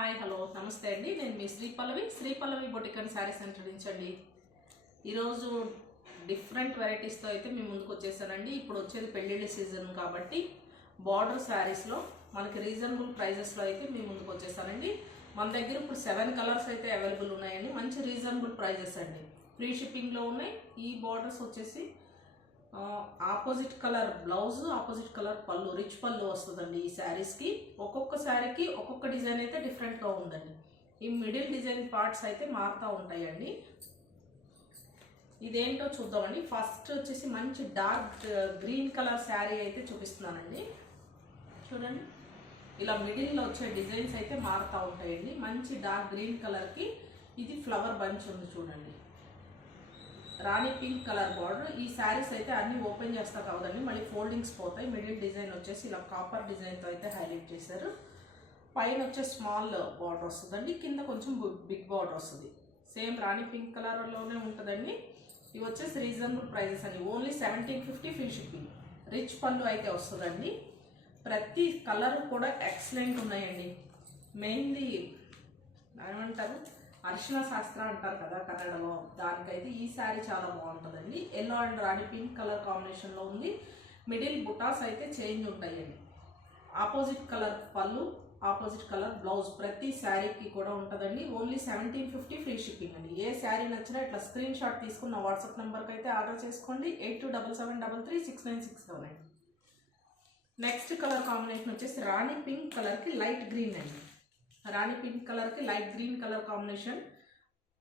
Hi hello నమస్తే అండి. నేను మీ శ్రీ పల్లవి బొటిక్ అండ్ శారీ సెంటర్ నుంచి అండి. ఈరోజు డిఫరెంట్ వెరైటీస్తో అయితే మీ ముందుకు వచ్చేసానండి. ఇప్పుడు వచ్చేది పెళ్ళిళ్ళ సీజన్ కాబట్టి బార్డర్ శారీస్లో మనకి రీజనబుల్ ప్రైజెస్లో అయితే మీ ముందుకు వచ్చేసానండి. మన దగ్గర ఇప్పుడు 7 కలర్స్ అయితే అవైలబుల్ ఉన్నాయండి. మంచి రీజనబుల్ ప్రైజెస్ అండి. ఫ్రీ షిప్పింగ్లో ఉన్నాయి. ఈ బార్డర్స్ వచ్చేసి opposite colour blouse, opposite colour పళ్ళు, రిచ్ పళ్ళు వస్తుందండి. ఈ శారీస్కి ఒక్కొక్క శారీకి ఒక్కొక్క డిజైన్ అయితే డిఫరెంట్గా ఉందండి. ఈ మిడిల్ డిజైన్ పార్ట్స్ అయితే మారుతూ ఉంటాయండి. ఇదేంటో చూద్దామండి. ఫస్ట్ వచ్చేసి మంచి డార్క్ గ్రీన్ కలర్ శారీ అయితే చూపిస్తున్నానండి. చూడండి, ఇలా మిడిల్లో వచ్చే డిజైన్స్ అయితే మారుతూ ఉంటాయండి. మంచి డార్క్ గ్రీన్ కలర్కి ఇది ఫ్లవర్ బంచ్ ఉంది చూడండి. రాణి పింక్ కలర్ బార్డర్. ఈ శారీస్ అయితే అన్ని ఓపెన్ చేస్తా కావదండి, మళ్ళీ ఫోల్డింగ్స్ పోతాయి. మిడిల్ డిజైన్ వచ్చేసి ఇలా కాపర్ డిజైన్తో అయితే హైలైట్ చేశారు. పైన వచ్చే స్మాల్ బార్డర్ వస్తుందండి, కింద కొంచెం బిగ్ బార్డర్ వస్తుంది. సేమ్ రాణి పింక్ కలర్లోనే ఉంటుందండి. ఇవి వచ్చేసి రీజనబుల్ ప్రైజెస్ అండి. Only 1750 free shipping. రిచ్ పళ్ళు అయితే వస్తుందండి. ప్రతి కలర్ కూడా ఎక్సలెంట్ ఉన్నాయండి. మెయిన్లీ ఏమంటారు, అరిశిన శాస్త్ర అంటారు కదా కన్నడలో, దానికైతే ఈ శారీ చాలా బాగుంటుందండి. Yellow and Rani pink colour కాంబినేషన్లో ఉంది. మిడిల్ బుటాస్ అయితే చేంజ్ ఉంటాయండి. ఆపోజిట్ కలర్ పళ్ళు, ఆపోజిట్ కలర్ బ్లౌజ్ ప్రతి శారీకి కూడా ఉంటుందండి. ఓన్లీ 1750 ఫ్రీ షిప్పింగ్ అండి. ఏ శారీ నచ్చినా ఇట్లా స్క్రీన్ షాట్ తీసుకున్న వాట్సాప్ నెంబర్కి అయితే ఆర్డర్ చేసుకోండి. 82773369. నెక్స్ట్ కలర్ కాంబినేషన్ వచ్చేసి రాణి పింక్ కలర్కి లైట్ గ్రీన్ అండి. రాణి పింక్ కలర్కి లైట్ గ్రీన్ కలర్ కాంబినేషన్.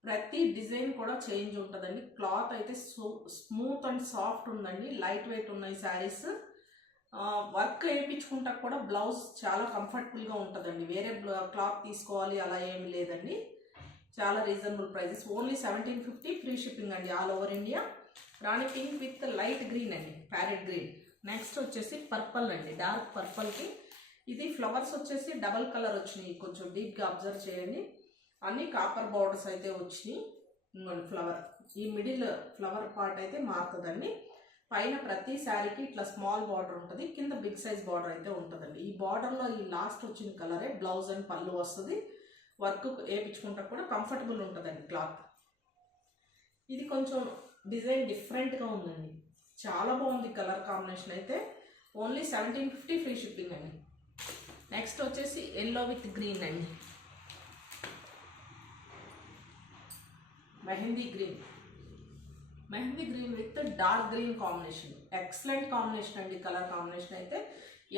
ప్రతి డిజైన్ కూడా చేంజ్ ఉంటుందండి. క్లాత్ అయితే స్మూత్ అండ్ సాఫ్ట్ ఉందండి. లైట్ వెయిట్ ఉన్నాయి శారీస్. వర్క్ వేయించుకుంటా కూడా బ్లౌజ్ చాలా కంఫర్టబుల్గా ఉంటుందండి. వేరే క్లాత్ తీసుకోవాలి అలా ఏమి లేదండి. చాలా reasonable prices. Only 1750 free shipping అండి ఆల్ ఓవర్ ఇండియా. రాణి పింక్ విత్ లైట్ గ్రీన్ అండి, ప్యారెట్ గ్రీన్. నెక్స్ట్ వచ్చేసి పర్పల్ అండి, డార్క్ పర్పల్కి ఇది ఫ్లవర్స్ వచ్చేసి డబల్ కలర్ వచ్చినాయి. కొంచెం డీప్గా అబ్జర్వ్ చేయండి. అన్ని కాపర్ బార్డర్స్ అయితే వచ్చినాయి. ఫ్లవర్ ఈ మిడిల్ ఫ్లవర్ పార్ట్ అయితే మారుతుందండి. పైన ప్రతి శారీకి ఇట్లా స్మాల్ బార్డర్ ఉంటుంది, కింద బిగ్ సైజ్ బార్డర్ అయితే ఉంటుందండి. ఈ బార్డర్లో ఈ లాస్ట్ వచ్చిన కలరే బ్లౌజ్ అండ్ పళ్ళు వస్తుంది. వర్క్ వేయించుకుంటా కూడా కంఫర్టబుల్ ఉంటుందండి క్లాత్. ఇది కొంచెం డిజైన్ డిఫరెంట్గా ఉందండి. చాలా బాగుంది కలర్ కాంబినేషన్ అయితే. ఓన్లీ 1750 ఫ్రీ షిప్పింగ్ అండి. నెక్స్ట్ వచ్చేసి ఎల్లో విత్ గ్రీన్ అండి, mehndi green with dark green combination. Excellent combination అండి. కలర్ కాంబినేషన్ అయితే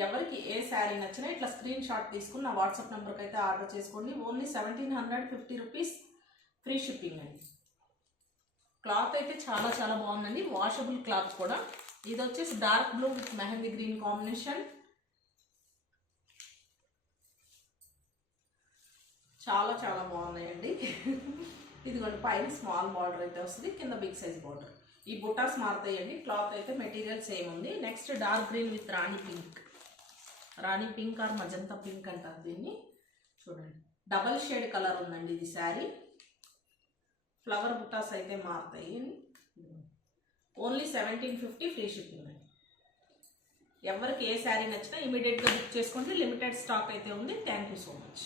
ఎవరికి ఏ శారీ నచ్చినా ఇట్లా స్క్రీన్ షాట్ తీసుకుని నా వాట్సాప్ నెంబర్కి అయితే ఆర్డర్ చేసుకోండి. ఓన్లీ 1750 రూపీస్ ఫ్రీ షిప్పింగ్ అండి. క్లాత్ అయితే చాలా చాలా బాగుందండి. వాషబుల్ క్లాత్ కూడా. ఇది వచ్చేసి dark blue with mehndi green combination. చాలా చాలా బాగున్నాయండి. ఇదిగోండి, పైన స్మాల్ బార్డర్ అయితే వస్తుంది, కింద బిగ్ సైజ్ బార్డర్. ఈ బుటాస్ మారుతాయండి. క్లాత్ అయితే మెటీరియల్ సేమ్ ఉంది. నెక్స్ట్ డార్క్ గ్రీన్ విత్ రాణి పింక్ ఆర్ మజంతా పింక్ అంటారు దీన్ని. చూడండి, డబల్ షేడ్ కలర్ ఉందండి ఇది శారీ. ఫ్లవర్ బుటాస్ అయితే మారుతాయి. ఓన్లీ 1750 ఫ్రీ షిప్పింగ్ అండి. ఎవరికి ఏ శారీ నచ్చినా ఇమీడియట్గా బుక్ చేసుకోండి. లిమిటెడ్ స్టాక్ అయితే ఉంది. Thank you so much.